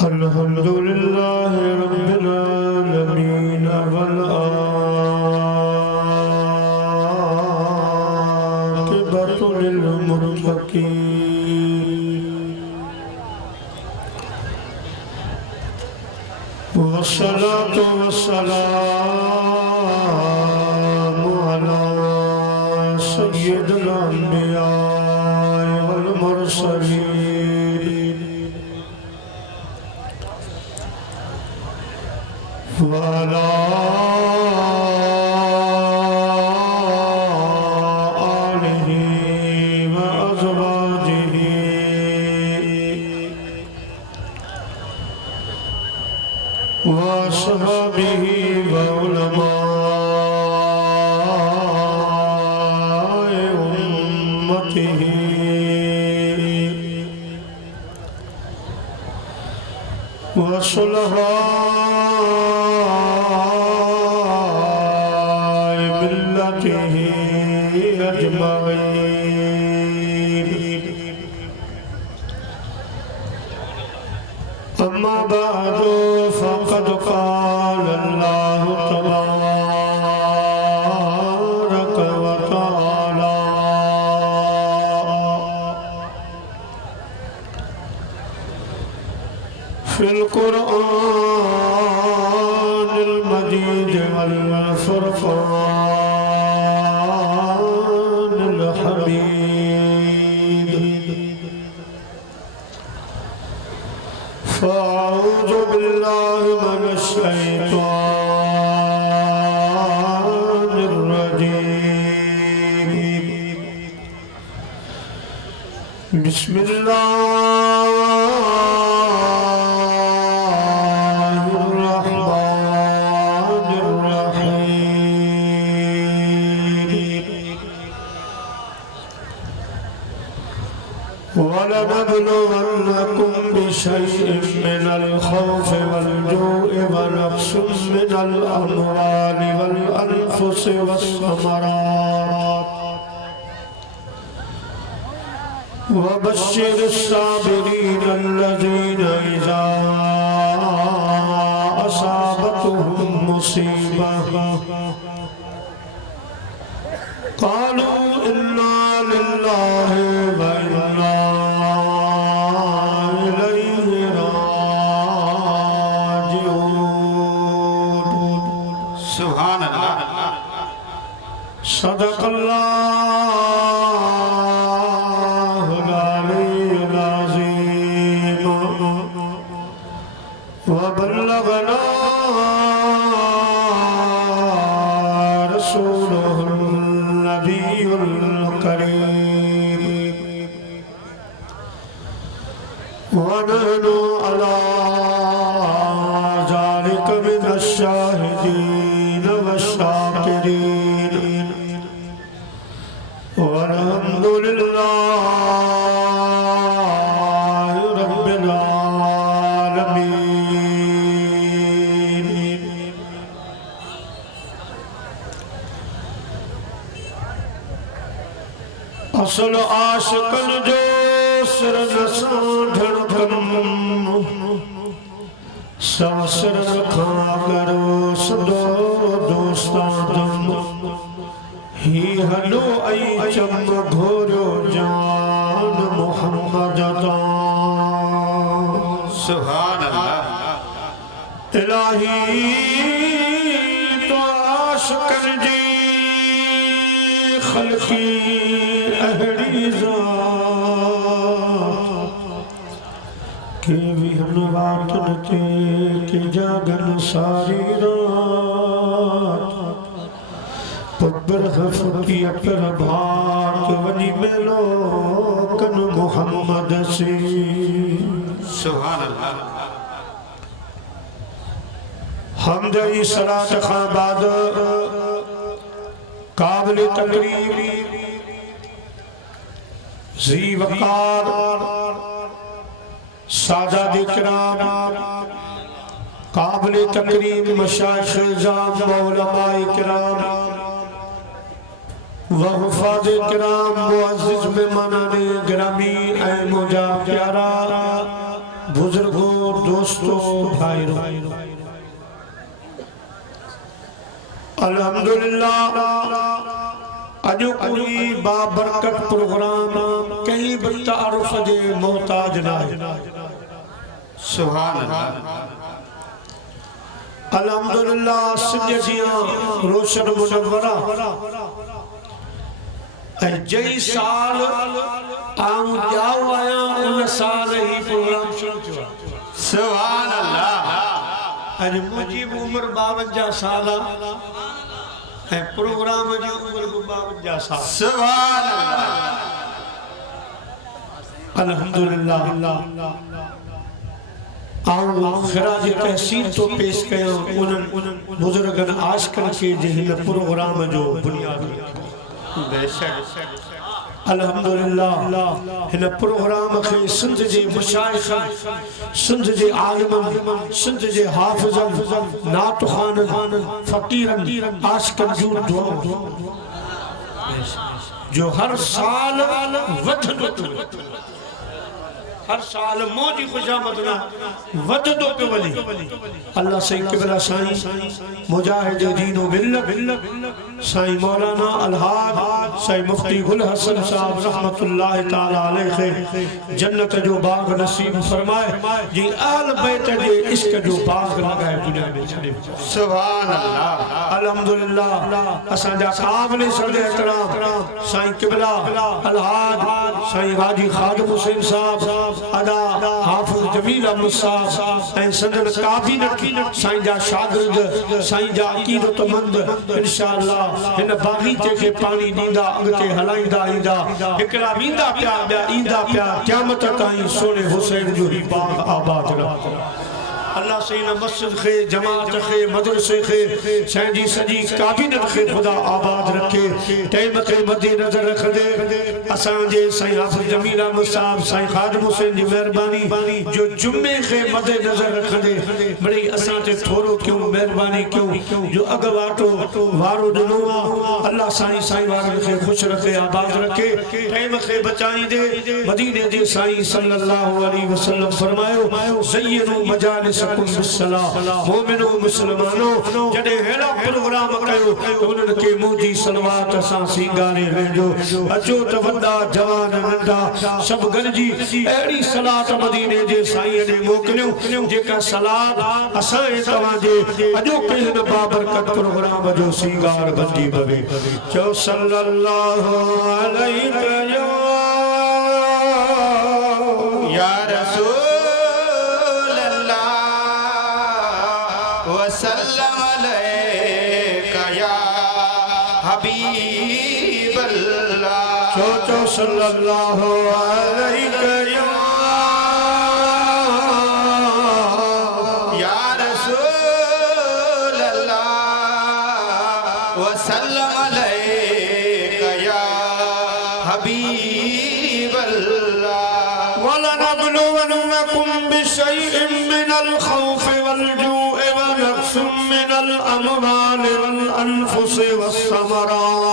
अल्हम्दुलिल्लाह रब्बिल आलमीन वल आक़िबतु लिल मुत्तक़ीन वस्सलातु वस्सलामु अला सय्यिदिल अंबिया वल मुरसलीन वाला आलिही व अज़वाजिही व अस्हाबिही व उलमाए उम्मतिही व सुलहाए मिल्लतिही अजमाईन। अम्मा बादु फ़क़द क़ाल अल्लाहु तबारक व तआला फ़िल क़ुरआनिल मजीद वल फ़ुरक़ानिल हमीद। फ़अऊज़ु बिल्लाहि मिनश शैतानिर रजीम। बिस्मिल्लाहिर रहमानिर रहीम। वलनबलुवन्नकुम बिशैइन मिनल खौफ़ि वल जू'i व नक़्सिन मिनल अमवालि वल अनफुसि वस्समरात वबश्शिरिस साबिरीन अल्लज़ीना इज़ा असाबतहुम मुसीबह क़ालू इन्ना लिल्लाहि व इन्ना इलैहि राजिऊन। सुभान अल्लाह। सदक़ल्लाहुल अलीयुल अज़ीम व बल्लगना रसूलुहुल नबियुल करीम व नहनु अला ज़ालिका मिनश शाहिदीन वश्शाकिरीन वल्हम्दुलिल्लाहि रब्बिल आलमीन। असल आशिकन जो सिर नसां धड़कन सव सिर रखा करो सदो दोस्तां दम ही हलो आई चम घोरो जान मोहम्मद ता। सुभान अल्लाह। इलाही तो आशिकन जी खल्की अहड़ी ज़ात के विहन वातन ते के जागन सारी रात पब्बर हफ़की अकर भाग वनी मिलो कन मोहम्मद से। सुभान अल्लाह। हमदई सलात खां बाद काबिल तकरीब ज़ी वक़ार सादात इकराम हामिल तकरीम मशाइख इज़ाम उलमाए किराम व हुफ़ाज़ किराम मुअज़्ज़िज़ मेहमानाने गिरामी ऐ मुझा प्यारा बुजुर्गों दोस्तों भाइयों, अल्हम्दुलिल्लाह अजो कोई बाबरकत प्रोग्राम कहीं भी तारुफ जे मोहताज ना है। सुभान अल्लाह। अल्हम्दुलिल्लाह सिंधिया रोशन मुनव्वरा जई साल आऊं जाओ आया उन साल ही प्रोग्राम शुरू थियो। सुभान अल्लाह। अज मुझी उम्र 52 साल है, प्रोग्राम जी उम्र 52 साल। सुभान अल्लाह। अल्हम्दुलिल्लाह। आऊं खराज तहसीन तो पेश कयो उन बुजुर्गन आशिकन के जे प्रोग्राम जो बुनियाद बेशक। अल्हम्दुलिल्लाह इन प्रोग्राम के सिंध जे मशाइख, सिंध जे आलिमन, सिंध जे हाफिज़न, नात ख़ानन, फ़कीरन, आशिकन जूं दुआ जो हर साल वधदो, हर साल मोजी खुशामद ना वधदो पे वली। अल्लाह सही क़िबला साईं मुजाहिद दीन व मिल्लत साईं मौलाना अलहाज साईं मुफ्ती गुल हसन साहब रहमतुल्लाह ताला अलैहि जन्नत जो बाग नसीब फरमाए जी आल बैत जे इश्क जो बाग लगाए दुनिया में छड़े। सुभान अल्लाह। अल्हम्दुलिल्लाह असा जा काबिल सदर इकराम साईं क़िबला अलहाज साईं हाजी खादिम हुसैन साहब अदा हाफिज जमील अहमद साहब ऐं संदन काबीना साईं जा शागिर्द साईं जा अकीदतमंद इंशाअल्लाह हिन बागीचे के पानी दींदा अगते हलाइंदा ईंदा हिकड़ा वींदा पिया ॿिया ईंदा पिया क़यामत ताईं सोने हुसैन जो ही बाग आबाद रहे। अल्लाह से इन मस्जिद खे जमात खे मदरसे खे साईं जी सजी काबिनत खे खुदा आबाद रखे। टाइम के मद्दे नजर रख दे असां जे साईं हाफिज जमील अहमद साहब साईं खादिम हुसैन जी मेहरबानी जो जुम्मे के मद्दे नजर रख दे बड़ी असां ते थोरो क्यों मेहरबानी क्यों जो अगवाटो वारो दिनो अल्लाह साईं साईं वारन खे खुश रखे आबाद रखे। टाइम के बचाई दे मदीने जे साईं सल्लल्लाहु अलैहि वसल्लम फरमायो ज़य्यनु मजालिस मोमिनो मुसलमानो जडे हेड़ा प्रोग्राम कयो उनन के मुजी सलवात सा सिंगारे वेंदो अचो त वड्डा जवान नंढा सब गणजी एड़ी सलात मदीने जे साईं ने मोकलियो जेका सलात असा तवा जे अजो कहिन बाबरकत प्रोग्राम जो सिंगार बंदी बवे जो सल्लल्लाहु अलैहि या रसूल वसल्लम अलैका या हबीब अल्लाह। सोचो सल्लल्लाहु अलैहि या रसूल अल्लाह वसल्लम अलैका या हबीब अल्लाह। वला नबलुवन्नकुम बिशैइन मिनल खौफि वल من الأموال والأنفس والثمرات।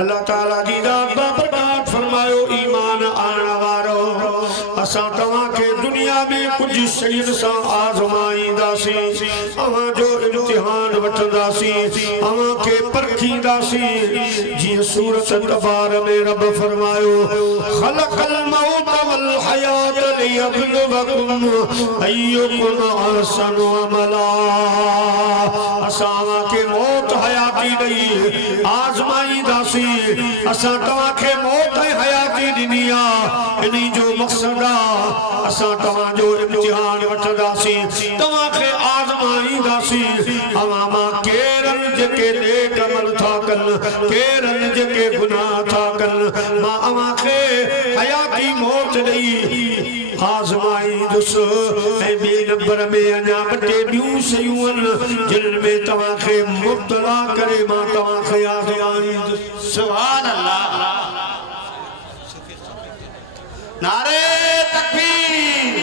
अल्लाह ताला जी दा बरकत फरमायो ईमान आने वारो असा तवा के दुनिया में कुछ शरीर सा आजमाईंदासी अवां जो इम्तिहान वठंदासी अवां के परखींदासी जी सूरत तबार में रब फरमायो खलकल मौत वल हयात लियब्लुवकुम अय्युकुम अहसनु अमला। असा के मौत हयाती नहीं आजमाईंदासी असा तवा के मौत हयाती दिनिया इनी जो मकसद असा तवा जो इम्तिहान वठंदासी तवा के आजमाईंदासी अवामा केरन जेके नेक अमल था कन केरन जेके गुनाह था कन मां अवा के हयाती मौत नहीं आजमाई दुस ए बे नंबर में अना बटे बियू सयून जिन में तवा के मुब्तला करे मां तवा के आजमाई सुभान अल्लाह। नारे तकबीर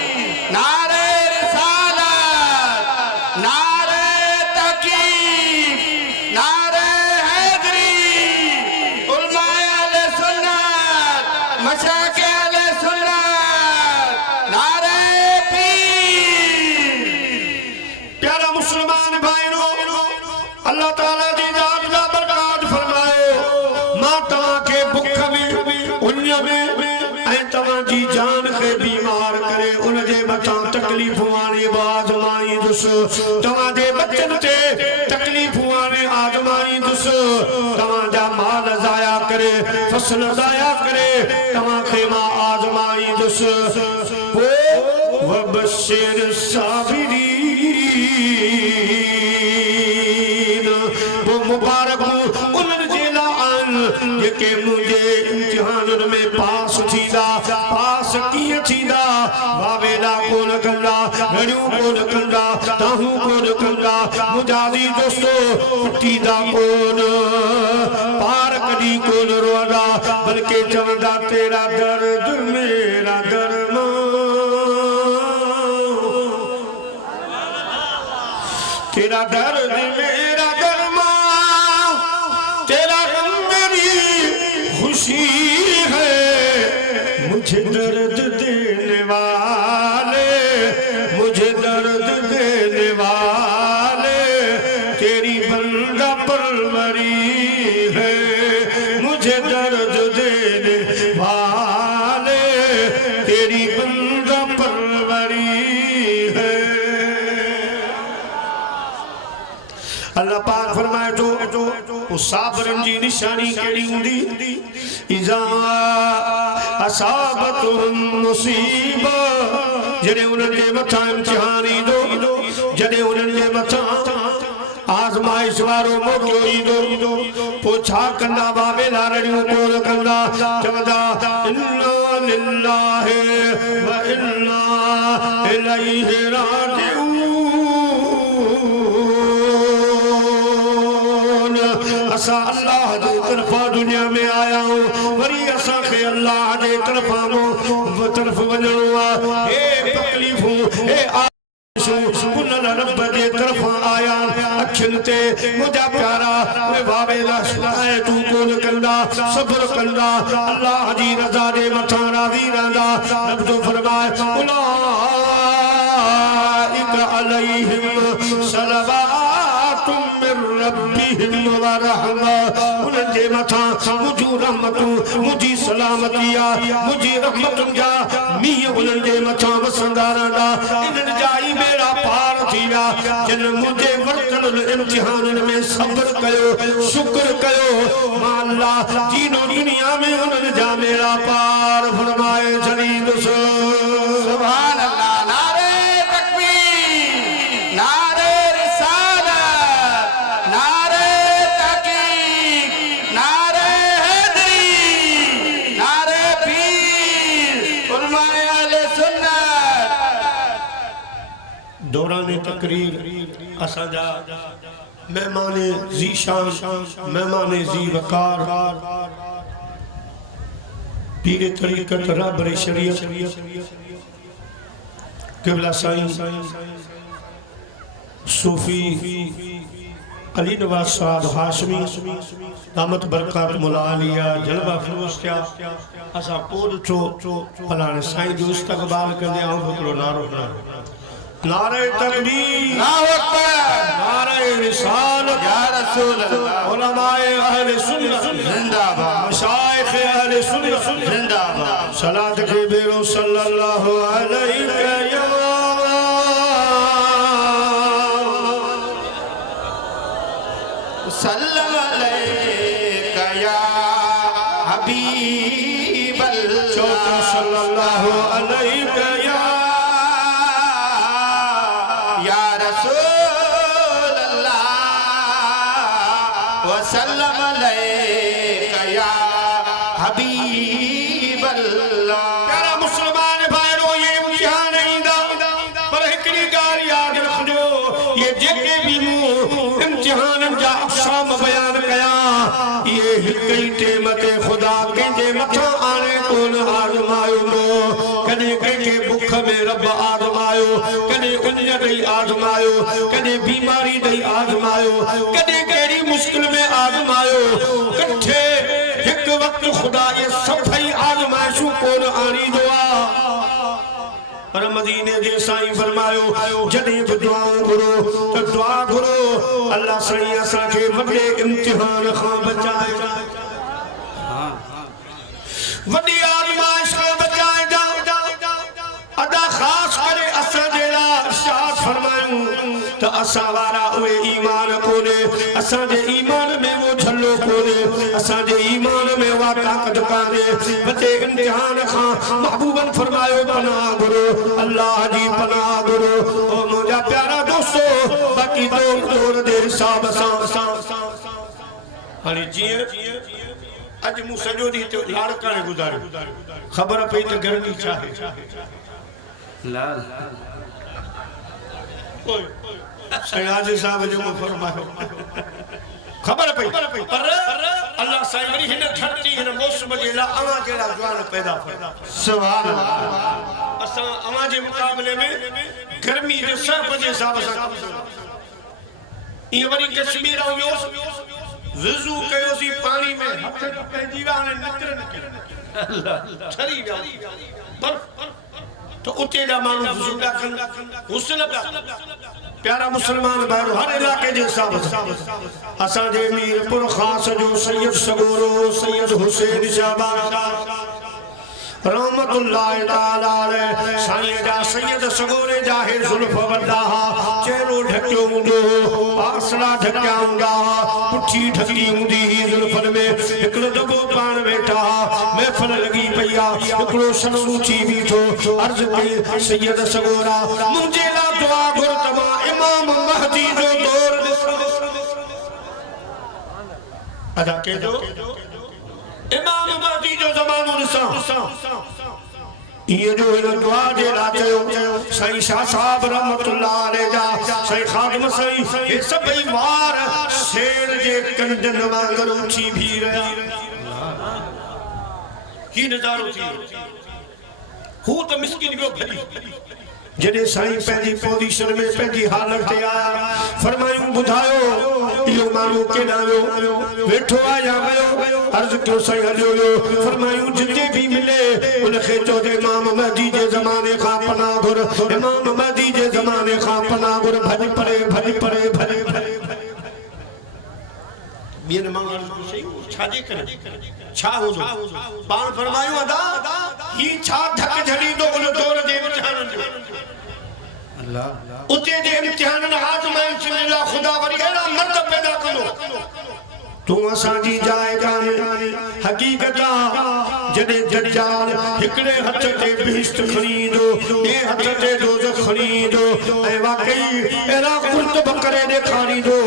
मशाके अहले सुन्नत नारे पीर। प्यारा मुसलमान भाइयों, अल्लाह ताला जी जात का बरकत फरमाए। मां तवा के भुख में उन्य में ऐ तवा जी जान के बीमार करे उन जे मथा तकलीफ वाली आजमाई दुस तवा दे बच्चन ते तकलीफ वाली आजमाई दुस तवा जा माल जाया करे फसल जाया करे तवा के मां आजमाई दुस वो वबशिर साबिरीन। वो मुबारक उन्हनि जे लाइ जेके मुझे इम्तिहान में पास थींदा। पास कीअं थींदा? वावेला कोन कंदा, घड़ियूं कोन कंदा, ताहूं कोन कंदा, मुजादी दोस्तो पटीदा कोन, पार कदी कोन रोंदा, बल्कि चवंदा तेरा दर्द मेरा दरमान, तेरा दर्द मेरा दरमान, तेरा गम मेरी खुशी है। मुझे दर्द देने वाले, मुझे दर्द देने वाले तेरी बंदा परवरी है। मुझे दर्द देने वाले तेरी बंदा परवरी है। अल्लाह पाक फरमाए तो साबरन जी निशानी केड़ी हुंदी? इज़ा असाबतुहुम मुसीबा, जडे उन्हनि जे मथा इम्तिहान ईंदो, जडे उन्हनि जे मथा आज़माइश वारो मौक़ो ईंदो, पोइ छा कंदा? वावेला रड़ियूं कोन कंदा, चवंदा इन्ना लिल्लाहि व इन्ना इलैहि राजिऊन। असा अल्लाह जे तरफा दुनिया में आया हूं, वरी असा के अल्लाह जे तरफा तरफ वञणो आहे। हे तकलीफ़ूं, हे कुनल रब जे तरफा आया अखियुनि ते मुंहिंजा प्यारा उहे वावेला सुनाए तूं कोन कंदा, सब्र कंदा, अल्लाह जी रज़ा जे मथां राज़ी रहंदा। रब जो फरमाए उलाइका अलैहिम सलवातुम मिर रब्बिहिम व रहमा। उन्हनि जे मथां मुंहिंजूं रहमतूं, मुंहिंजी सलामती आहे, मुंहिंजी रहमतुनि जा मींहं उन्हनि जे मथां वसंदा रहंदा। इन्हनि जा ई बेड़ा पार थी विया जिन मुंहिंजे वरतल इम्तिहाननि में सब्र कयो, शुक्र कयो। मां अल्लाह दीनो दुनिया में उन्हनि जा बेड़ा पार फरमाए छॾींदुसि। सुभान अल्लाह। नारे तकबीर, नारे रिसालत, नारे तहकीक, नारे हैदरी, नारे पीर, उलमाए अहले सुन्नत। दौरान तकरीर असांजा मेहमान ज़ीशान, मेहमान ज़ी वकार, पीर तरीक़त रहबर शरीयत क़िबला साईं सूफी अली नवाज साहब हाशमी दामत बरकत मुलालिया जलवा फरोज़ थिया। असां पोइ ॾिठो फलाणे साईं जो इस्तक़बाल कंदे आऊं हिकिड़ो नारो खणां। नारे तकबीर, अल्लाहु अकबर, नारे रिसालत या रसूल अल्लाह, उलमाए अहले सुन्नत जिंदाबाद, मशाइख अहले सुन्नत जिंदाबाद। सलात के बेरो सल्लल्लाहु अलैहि सल्लम अलैका या हबीब अल्लाह, सल्लल्लाहु अलैहि या रसूल अल्लाह, वसल्लम अलैका या हबीब अल्लाह। प्यारा मुसलमान भाइयों, ये इम्तिहान ईंदा पर हिकड़ी ॻाल्हि यादि रखिजो, ये जेके भी मूं इम्तिहान जा अक़साम बयान कया, ये हिक ई टेम ते ख़ुदा कंहिंजे मथां आणे कोन आज़मायो। कॾहिं कंहिंखे बुख में रब आज़मायो, कॾहिं उन्हीअ ॾेई आज़मायो, कॾहिं बीमारी ॾेई आज़मायो, कॾहिं कहिड़ी मुश्किल में आज़मायो। कठे हिक वक़्तु ख़ुदा ये सभई आज़माइशूं साईं असां के वडे इम्तिहान खां बचाए वडी आजमाइश खां बचाए अदा खास करे असां जेड़ा इरशाद फरमायूं त असां वारा उहे ईमान कोने असां जे ईमान में वो झल्लो कोने असां जे ईमान में वा ताकत काने वडे इम्तिहान खां महबूबन फरमायो पनाह घुरो अल्लाह जी पनाह घुरो ओ मुंहिंजा प्यारा दोस्तो बाक़ी दौर दे हिसाब सां हाणे जीअं अज मूं सॼो ॾींहुं ते लाड़काणे गुज़ारियो ख़बर पई त गर्मी छा आहे लाल सयाज साहब जो फरमायो खबर पई पर अल्लाह साईं वरी हिन धरती हिन मौसम जे ला अवा जेड़ा जवान पैदा सुभान अल्लाह असां अवा जे मुकाबले में गर्मी जे सर्द जे हिसाब सां ये वरी कश्मीर आयो वज़ू कयो सी पानी में हथ पंहिंजी वाने निकिरन अल्लाह छरी विया पर तो उते दा मानू वज़ू दा कन हुस्न प्यारा मुसलमान भाई हर इलाके जे हिसाब असां जे मीरपुर खास जो सैयद सगोरो सैयद हुसैन शाहबान रहमतुल्लाह ताला अलैह साईं जा सैयद सगोरे जा है जुल्फ वड्डा चेहरो ढक्यो मुंडो आसरा ढक्या मुंडा पुठी ढकी मुंडी जुल्फन में एकलो दबो पान वेठा महफिल लगी पईया एकलो सनू थी बीठो अर्ज कई सैयद सगोरा मुझे ला दुआ घुर तमा इमाम महदी जो दौर अदा के जो इमाम महदी जो ज़मानो ॾिसां ये जो इन दुआ जे लाचयो साईं शाह साहब रहमतुल्लाह अलैह जा साईं खादिम साईं ये सभई वार शेर जे कंडन वांगर उठी भी रहा की नजारो थी हू तो मिस्किन गयो भली जडे साईं पंहिंजी पोजीशन में पंहिंजी हालत ते आया फरमायूं बुधायो इहो माण्हू केॾां वियो वेठो आ या वियो अर्ज़ कयो साईं हलियो वियो फरमायूं जिते भी मिले उनखे चओ त इमाम महदी जे ज़माने खां पनाह घुर इमाम महदी जे ज़माने खां पनाह घुर भॼ परे ॿियनि माण्हुनि छाजे करे छा हूंदो पाण फरमायूं अदा ही छा धक झड़ींदो उन दौर जे इम्तिहान जो अल्लाह उते जे इम्तिहान आज़माइश जे लाइ ख़ुदा वरी अहिड़ा मर्द पैदा कंदो तू असांजी जाए काने हकीकत जडे दज्जाल हिकड़े हथ ते बिहिश्त खणी ईंदो ॿिए हथ ते दोज़ख खणी ईंदो ऐं वाकई अहिड़ा कुर्तब करे ॾेखारींदो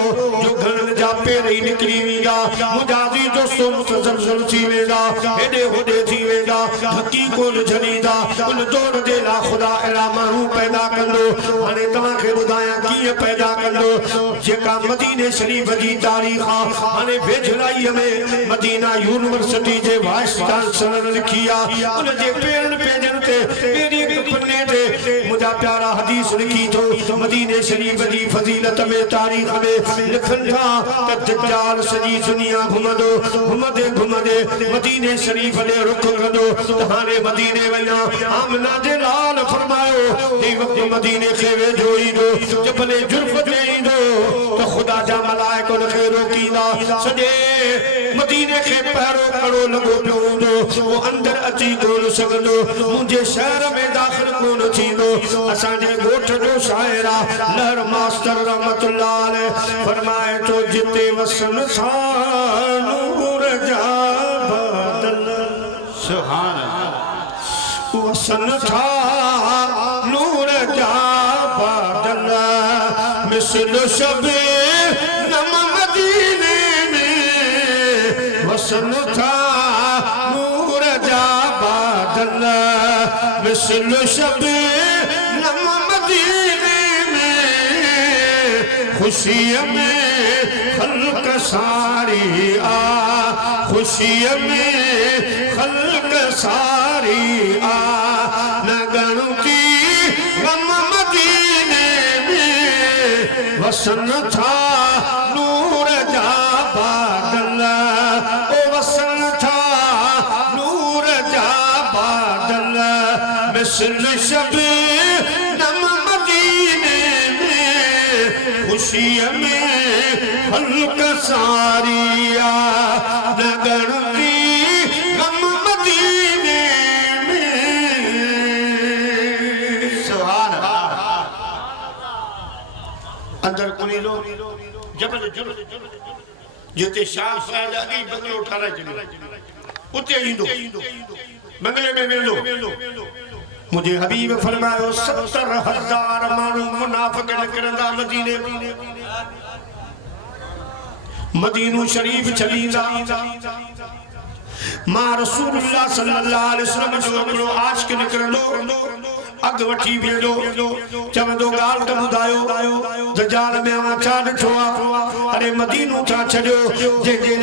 जो घरनि जा पेर ई निकिरी वेंदा मुजाज़ी दोस्तो मुतज़लज़ल थी वेंदा हेॾे होॾे थी वेंदा हकी कोन झड़ींदा उन दौर जे लाइ ख़ुदा अहिड़ा माण्हू पैदा कंदो हाणे तव्हांखे ॿुधायां कीअं पैदा कंदो जेका मदीने शरीफ़ जी तारीख़ हाणे वेझड़ाई में मदीना यूनिवर्सिटी जे वाइस चांसलर लिखी आ उन जे पेरन पेजन ते मेरी पन्ने ते मुझा प्यारा हदीस लिखी थो मदीने शरीफ जी फजीलत में तारीख में लिखन था त दज्जाल सजी दुनिया घुमदो घुमदे मदीने शरीफ ने रुख कंदो त हाणे मदीने वञा आमना जे लाल फरमायो जे वक्त मदीने खे वेझो ईंदो जबले जुर्फ ते ईंदो त ख़ुदा जा मलाइक उनखे रोकींदा सॼे मदीने के पैरो कड़ो लगो पियो हूंदो वो अंदर अची कोन सघंदो मुंहिंजे शहर में दाख़िल कोन थींदो असांजे ॻोठ जो शाइर आहे लहर मास्टर रहमतुल्लाह अलैह फरमाए तो जिते वसन था नूर जा बादल सुभान अल्लाह वसन था नूर जा बादल मिसल शबे नम मदीने वसन था नूर जा बादल मिसल शबे नम मदीने में खुशी में खल्क सारी आ खुशी में खल्क सारी आ न गणती गम मदीने में वसन था नूर जा बादल ओ वसन था नूर जा बादल मिसल शबे नम मदीने में खुशी में खल्क सारिया न गणती गम मदीने में। सुभान अल्लाह। अंदर कोई लो जबल जिते शाम फैल अगी बंगलो ठारा चलो उते इंदो बंगले में वेंदो। मुझे हबीब फरमायो 70,000 मानू मुनाफिक निकरंदा मदीने मदीनो शरीफ चलींदा। मां रसूलुल्लाह सल्लल्लाहु अलैहि वसल्लम जो हिकिड़ो आशिक निकरंदो अग वठी वेंदो चवंदो ॻाल्हि त ॿुधायो दजाल में छा ॾिठो आहे? अरे मदीनो छा छॾियो जंहिंजे